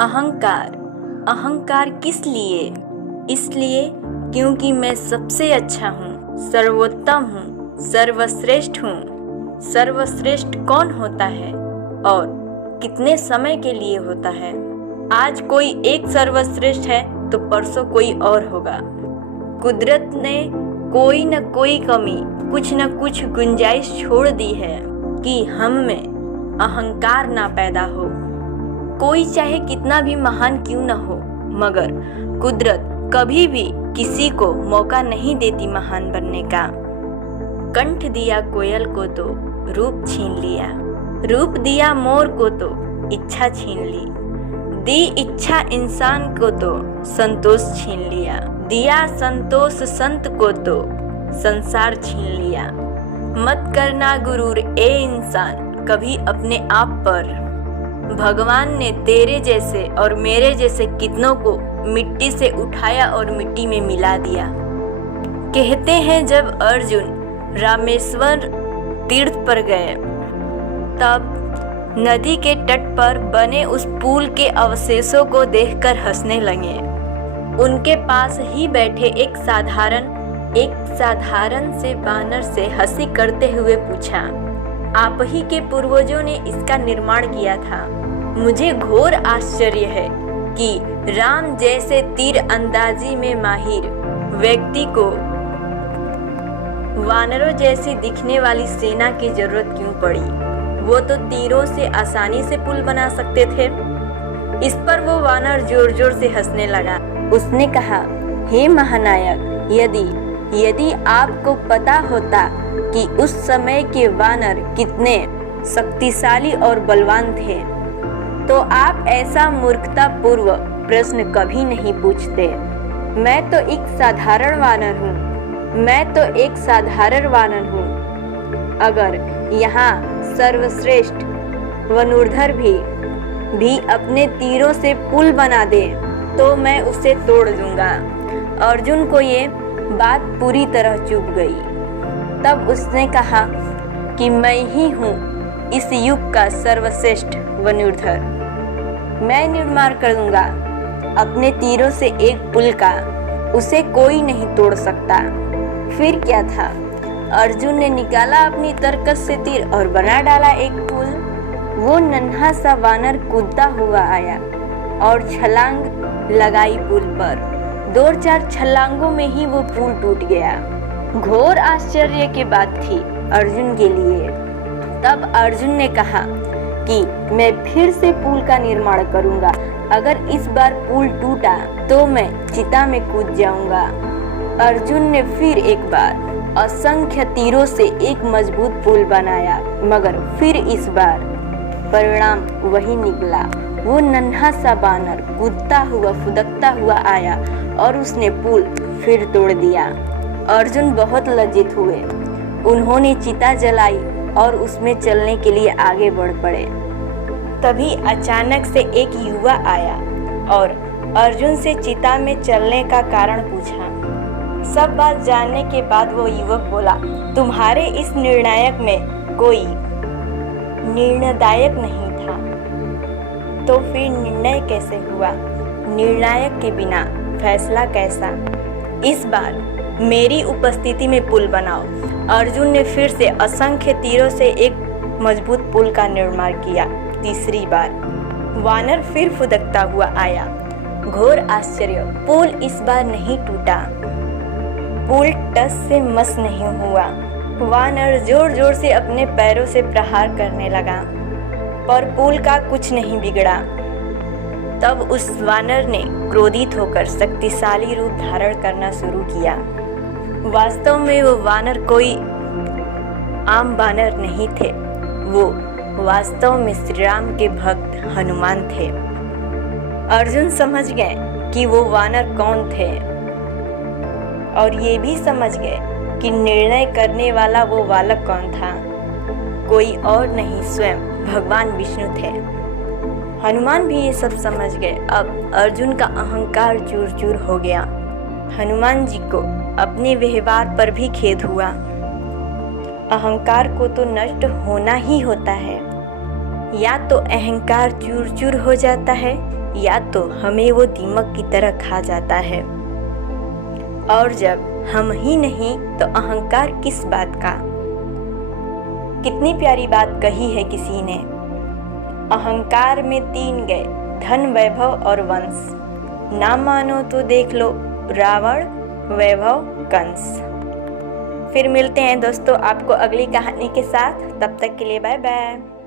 अहंकार। अहंकार किस लिए? इसलिए क्योंकि मैं सबसे अच्छा हूँ, सर्वोत्तम हूँ, सर्वश्रेष्ठ हूँ। सर्वश्रेष्ठ कौन होता है और कितने समय के लिए होता है? आज कोई एक सर्वश्रेष्ठ है तो परसों कोई और होगा। कुदरत ने कोई न कोई कमी, कुछ न कुछ गुंजाइश छोड़ दी है कि हम में अहंकार ना पैदा हो। कोई चाहे कितना भी महान क्यों न हो, मगर कुदरत कभी भी किसी को मौका नहीं देती महान बनने का। कंठ दिया कोयल को तो रूप छीन लिया, रूप दिया मोर को तो इच्छा छीन ली, दी इच्छा इंसान को तो संतोष छीन लिया, दिया संतोष संत को तो संसार छीन लिया। मत करना गुरूर ए इंसान कभी अपने आप पर। भगवान ने तेरे जैसे और मेरे जैसे कितनों को मिट्टी से उठाया और मिट्टी में मिला दिया। कहते हैं जब अर्जुन रामेश्वर तीर्थ पर गए, तब नदी के तट पर बने उस पुल के अवशेषों को देखकर हंसने लगे। उनके पास ही बैठे एक साधारण से वानर से हंसी करते हुए पूछा, आप ही के पूर्वजों ने इसका निर्माण किया था। मुझे घोर आश्चर्य है कि राम जैसे तीर अंदाजी में माहिर व्यक्ति को वानरों जैसी दिखने वाली सेना की जरूरत क्यों पड़ी। वो तो तीरों से आसानी से पुल बना सकते थे। इस पर वो वानर जोर जोर से हंसने लगा। उसने कहा, हे महानायक, यदि आपको पता होता कि उस समय के वानर कितने शक्तिशाली और बलवान थे, तो आप ऐसा मूर्खतापूर्व प्रश्न कभी नहीं पूछते। मैं तो एक साधारण वानर हूँ। अगर यहाँ सर्वश्रेष्ठ वनुर्धर भी अपने तीरों से पुल बना दे तो मैं उसे तोड़ दूंगा। अर्जुन को ये बात पूरी तरह चुभ गई। तब उसने कहा कि मैं ही हूँ इस युग का सर्वश्रेष्ठ वनुर्धर। मैं निर्माण करूंगा अपने तीरों से एक पुल का, उसे कोई नहीं तोड़ सकता। फिर क्या था, अर्जुन ने निकाला अपनी तरकश से तीर और बना डाला एक पुल। वो नन्हा सा वानर कूदता हुआ आया और छलांग लगाई पुल पर। 2-4 छलांगों में ही वो पुल टूट गया। घोर आश्चर्य की बात थी अर्जुन के लिए। तब अर्जुन ने कहा कि मैं फिर से पुल का निर्माण करूंगा। अगर इस बार पुल टूटा तो मैं चिता में कूद जाऊंगा। अर्जुन ने फिर एक बार असंख्य तीरों से एक मजबूत पुल बनाया, मगर फिर इस बार परिणाम वही निकला। वो नन्हा सा बानर कूदता हुआ फुदकता हुआ आया और उसने पुल फिर तोड़ दिया। अर्जुन बहुत लज्जित हुए। उन्होंने चिता जलाई और उसमें चलने के लिए आगे बढ़ पड़े। तभी अचानक से एक युवा आया और अर्जुन से चिता में चलने का कारण पूछा। सब बात जानने के बाद वो युवक बोला, तुम्हारे इस निर्णायक में कोई निर्णयदायक नहीं था, तो फिर निर्णय कैसे हुआ? निर्णायक के बिना फैसला कैसा? इस बार मेरी उपस्थिति में पुल बनाओ। अर्जुन ने फिर से असंख्य तीरों से एक मजबूत पुल का निर्माण किया। तीसरी बार वानर फिर फुदकता हुआ आया। घोर आश्चर्य, पुल इस बार नहीं टूटा। पुल टस से मस नहीं हुआ। वानर जोर जोर से अपने पैरों से प्रहार करने लगा, पर पुल का कुछ नहीं बिगड़ा। तब उस वानर ने क्रोधित होकर शक्तिशाली रूप धारण करना शुरू किया। वास्तव में वो वानर कोई आम वानर नहीं थे। वो वास्तव में श्री राम के भक्त हनुमान थे। अर्जुन समझ गए कि वो वानर कौन थे और ये भी समझ गए कि निर्णय करने वाला वो बालक कौन था। कोई और नहीं, स्वयं भगवान विष्णु थे। हनुमान भी ये सब समझ गए। अब अर्जुन का अहंकार चूर चूर हो गया। हनुमान जी को अपने व्यवहार पर भी खेद हुआ। अहंकार को तो नष्ट होना ही होता है। या तो अहंकार चूर चूर हो जाता है या तो हमें वो दीमक की तरह खा जाता है। और जब हम ही नहीं तो अहंकार किस बात का। कितनी प्यारी बात कही है किसी ने, अहंकार में 3 गए, धन, वैभव और वंश। ना मानो तो देख लो रावण, वैभव, कंस। फिर मिलते हैं दोस्तों आपको अगली कहानी के साथ, तब तक के लिए बाय बाय।